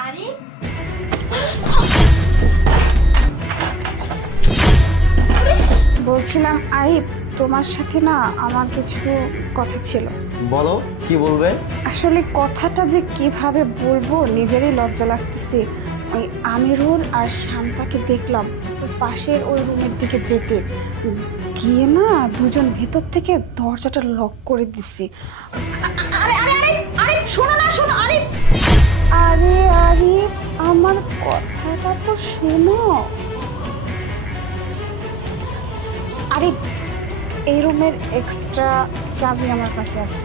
আরে বলছিলাম আরিফ, তোমার সাথে না আমার কিছু কথা ছিল। বলো, কি বলবে? আসলে কথাটা যে কিভাবে বলবো নিজেরই লজ্জা লাগতেছে। ওই আমিরুল আর শান্তাকে দেখলাম ওই পাশের ওই রুমের দিকে যেতে, গিয়ে না দুজন ভেতর থেকে দরজাটা লক করে দিছে। আরে আরে আরে আরে শোনো না, শোনো আরে আরে আরিফ, আমার কথাটা তো শোনো। আরিফ, এই রুমের এক্সট্রা চাবি আমার কাছে আছে।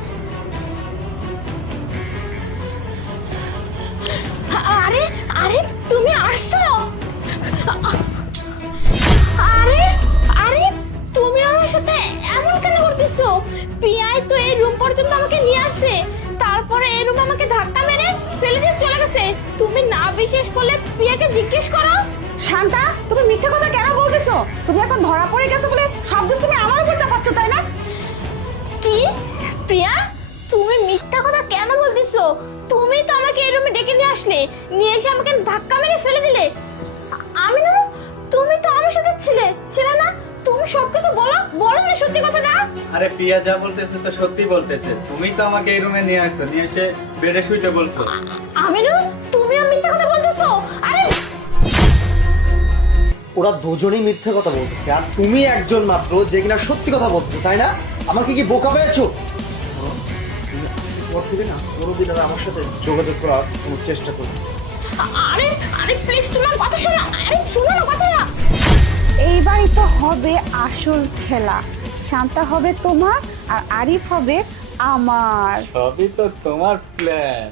আরে আরে তুমি আসছো? আরে আরে তুমি আমার সাথে এমন কেন করতেছো? পিয়াই তো এই রুম পর্যন্ত আমাকে নিয়ে আসছে, তারপরে এই রুমে আমাকে ধাক্কা মেরে ফেলে দিয়ে চলে গেছে। তুমি না বিশ্বাস করলে পিয়াকে জিজ্ঞেস করো। শান্তা, তুমি মিথ্যে কথা কেন বলতেছো? তুমি এখন ধরা পড়ে গেছো বলে সব দোষ তুমি আমার উপর চাপাচ্ছ, তাই না? কি প্রিয়া, তুমি মিথ্যা কথা কেন বলতেছো? তুমি তো আমাকে এই রুমে ডেকে নিয়ে আসলে, নিয়ে এসে আমাকে ধাক্কা মেরে ফেলে দিলে। আমি না, তুমি তো আমার সাথে ছিলে না? তুমি সবকিছু বলো বলো না, সত্যি কথা না? আরে প্রিয়া যা বলতেছে তো সত্যি বলতেছে। তুমি তো আমাকে এই রুমে নিয়ে আসছো, নিয়ে এসে বেডে শুইতে বলছো। আমি না, তুমিও মিথ্যা কথা বলতেছো। আরে ওরা দুজনেই মিথ্যে কথা বলতেছে, আর তুমি একজন মাত্র যে কিনা সত্যি কথা বলছো, তাই না? আমাকে কি বোকা পেয়েছো? পর থেকে না কোনোদিন আর আমার সাথে যোগাযোগ করার কোনো চেষ্টা করবে না। আরে আরে প্লিজ তোমার কথা শোনো। আরে শোনো না কথাটা। এইবারই তো হবে আসল খেলা। শান্তা হবে তোমার আর আরিফ হবে আমার। সবই তো তোমার প্ল্যান।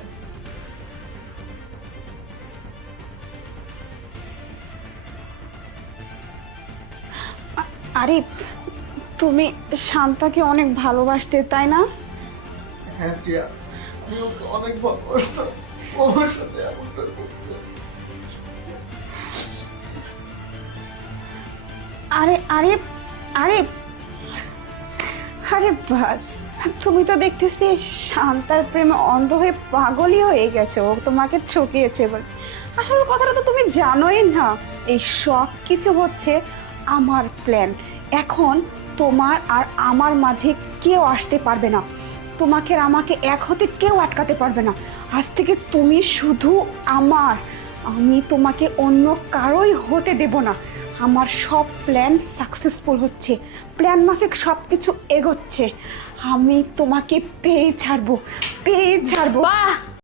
আরিফ, তুমি শান্তাকে অনেক ভালোবাসতে, তাই না? হ্যাঁ প্রিয়া, আমি ওকে অনেক ভালোবাসতাম, আমার সাথে এমনটা করছে। আরে আরিফ, আরিফ, আরে বাস, তুমি তো দেখতেছি শান্তার প্রেমে অন্ধ হয়ে পাগলই হয়ে গেছে। ও তোমাকে ঠকিয়েছে বলে। আসলে কথাটা তো তুমি জানোই না। এই সব কিছু হচ্ছে আমার প্ল্যান। এখন তোমার আর আমার মাঝে কেউ আসতে পারবে না। তোমাকে আর আমাকে এক হতে কেউ আটকাতে পারবে না। আজ থেকে তুমি শুধু আমার। আমি তোমাকে অন্য কারোই হতে দেব না। আমার সব প্ল্যান সাকসেসফুল হচ্ছে, প্ল্যান মাফিক সব কিছু এগোচ্ছে। আমি তোমাকে পেয়ে ছাড়বো, পেয়ে ছাড়বো। বাহ,